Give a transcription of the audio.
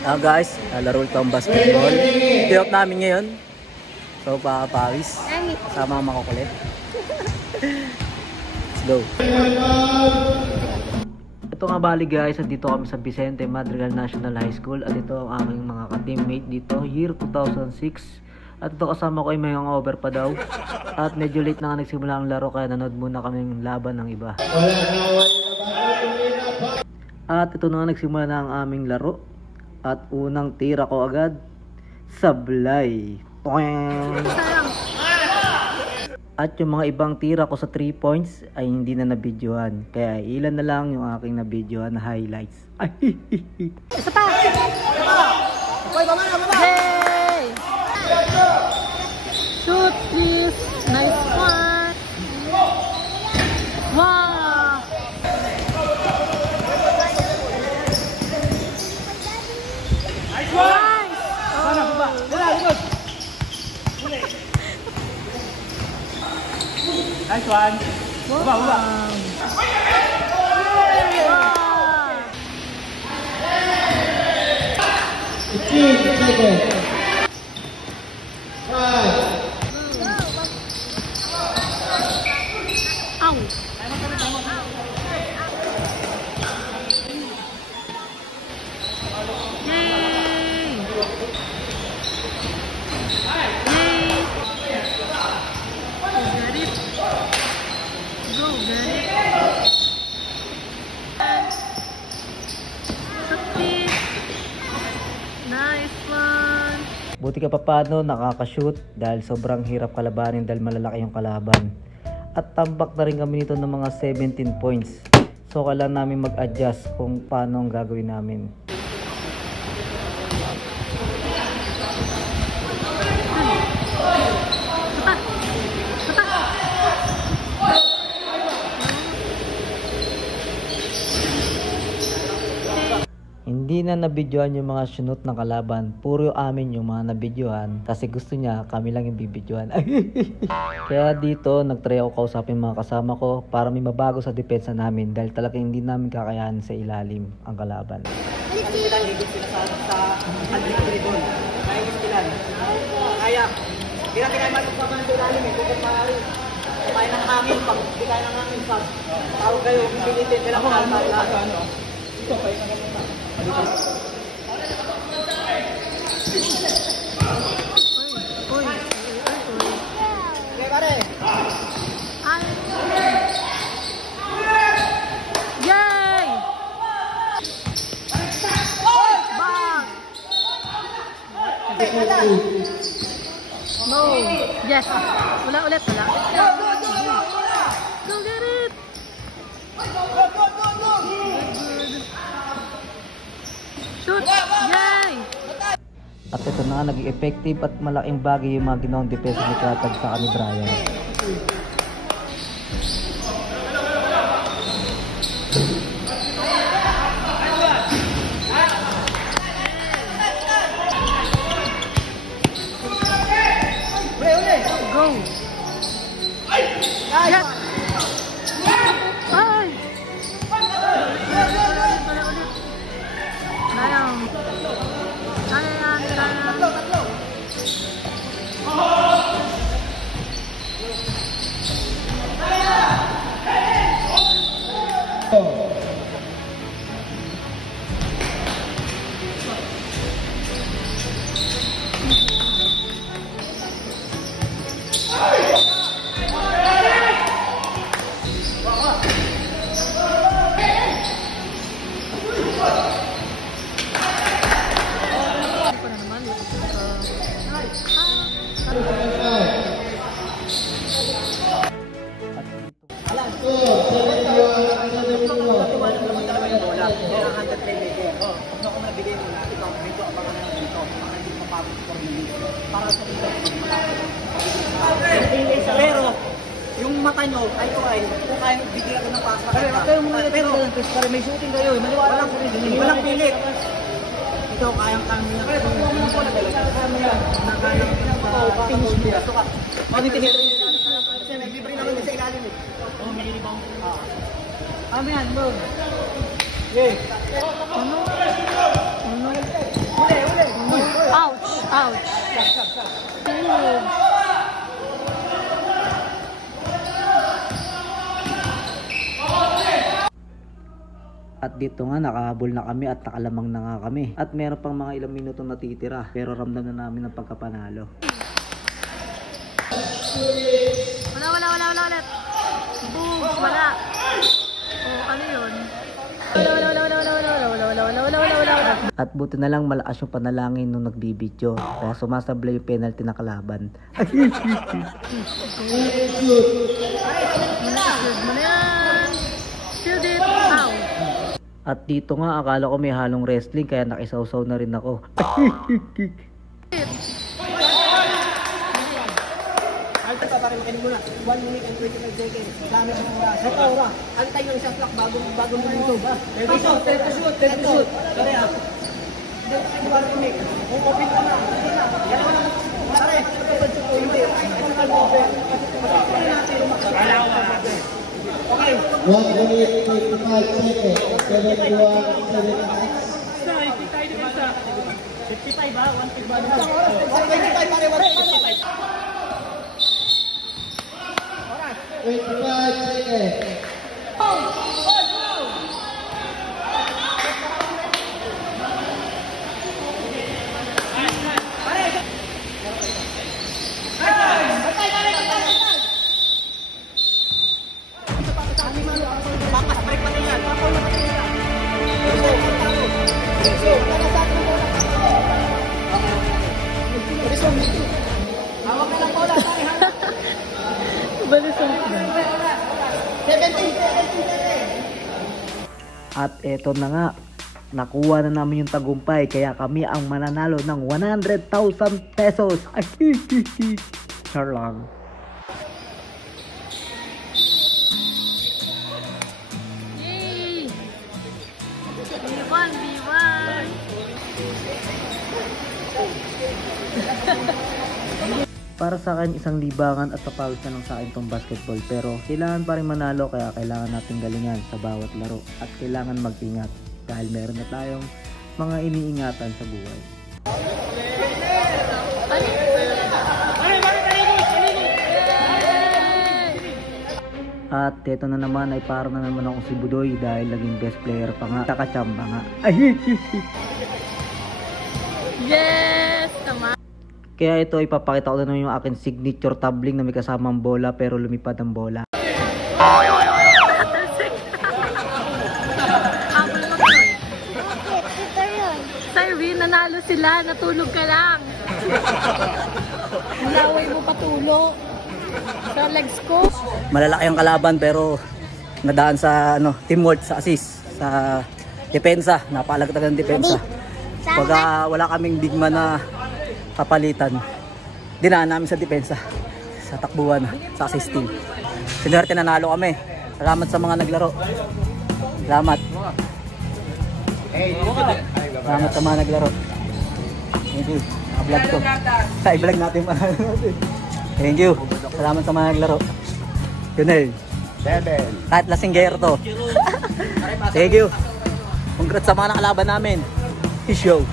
Guys, laro ito ang basketball. Pick-up namin ngayon. So, pawis. Kasama ang makukulit. Let's go. Ito nga bali guys, dito kami sa Vicente Madrigal National High School. At ito ang aking mga ka-teammate dito, year 2006. At ito kasama ko ay may hangover pa daw. At medyo late na nga nagsimula ang laro, kaya nanood muna kami ng laban ng iba. At ito na nga nagsimula na ang aming laro. At unang tira ko agad, sablay. At yung mga ibang tira ko sa 3 points ay hindi na nabidyohan. Kaya ilan na lang yung aking nabidyohan na highlights. Ay, isa pa! Hey! Shoot please! Nice one! Wow! Nice one! Sana baba! Wala, likod! Nice one! Baba, baba! buti ka pa paano nakakashoot dahil sobrang hirap kalabanin dahil malalaki yung kalaban. At tambak na rin kami nito ng mga 17 points. So kailangan namin mag-adjust kung paano ang gagawin namin. Hindi na nabidyohan yung mga sunod ng kalaban. Puro amin yung mga nabidyohan kasi gusto niya kami lang yung bibidyohan. Kaya dito nagtry ako kausapin mga kasama ko para may mabago sa depensa namin dahil talagang hindi namin kakayanin sa ilalim ang kalaban. Kaya, hindi natin ay matutupang sa ilalim eh. Kung maaari, kaya ng hangin, pag hindi kaya ng hangin, tawag kayo, pilitin sila mga ano. Ito, kaya ng hangin pa. Uy! Okay, pare! Yay! Bang! No! Yes! Wala ulit, wala. Go get it! Shoot! Yay! At ito na nga naging effective at malaking bagay yung mga ginawang depensa ni Kratag sa ni Brian. Go! Yes! Ay! Sayang. Pero, yung mata nyo, kayo ay, kung kayo bigyan ako ng pasta. Pero, may shooting kayo, walang pilit. Ikaw, kayang-kayang nyo. Pero, kung mo ko na talaga, nakayang finish nyo. Ito ka. Ano yung tinitry nyo? Kasi may libre naman din sa ilalim eh. Oo, may rebound. Ano yan, bro? Yay! Ano? Ouch. At dito nga nakahabol na kami at nakalamang na nga kami. At meron pang mga ilang minuto natitira. Pero ramdam na namin ang pagkapanalo. Wala. Boom, wala. Oh, ano yun? Wala. At buti na lang malakas yung panalangin nung nagbibidyo. Kaya sumasablay yung penalty na kalaban. Shield it. Ow. At dito nga akala ko may halong wrestling kaya nakisawsaw na rin ako. Alta para makinig muna. 1 minute and 25 seconds. Dami ng oras. Sa oras. Antay yung isang clock bago YouTube. Take the shoot. Pare ah. Kung open ka na. Yan mo lang. Pare, kapag ito hindi. Ito ka open. Pare natin yung makakalawa. Okay. 1 minute 55 seconds. 71, 76. 55 ba? 155 ba? 125 pare, 155. 25 seconds. At eto na nga, nakuha na namin yung tagumpay kaya kami ang mananalo ng 100,000 pesos. Ay, char lang. Yay! B1. Para sa akin, isang libangan at papawis na lang sa akin tong basketball. Pero kailangan pa rin manalo kaya kailangan natin galingan sa bawat laro. At kailangan mag-ingat dahil meron na tayong mga iniingatan sa buhay. At eto na naman ay parang na naman ako si Budoy dahil naging best player pa nga. Kakachamba nga. Ay, Yes! Tama. kaya ito ipapakita ko na naman yung akin signature tumbling na may kasamang bola pero lumipad ang bola. Habol mo ko. Sir, nanalo sila. Natulog ka lang. Laway mo patulo. Sa legs ko. Malalaki ang kalaban pero nadaan sa teamwork, sa assist, sa depensa. Napakalaga ng depensa. Pag wala kaming big man na kapalitan, dinaan namin sa depensa, sa takbuhan, sa assisting. Sinwerte nanalo kami. Salamat sa mga naglaro. Salamat. Salamat sa mga naglaro. Thank you. Vlog ko. Sa i-vlog natin pa natin. Thank you. Salamat sa mga naglaro. Yun eh. Kahit lasinggero to. Thank you. Congrats sa mga nakalaban namin. Fish show.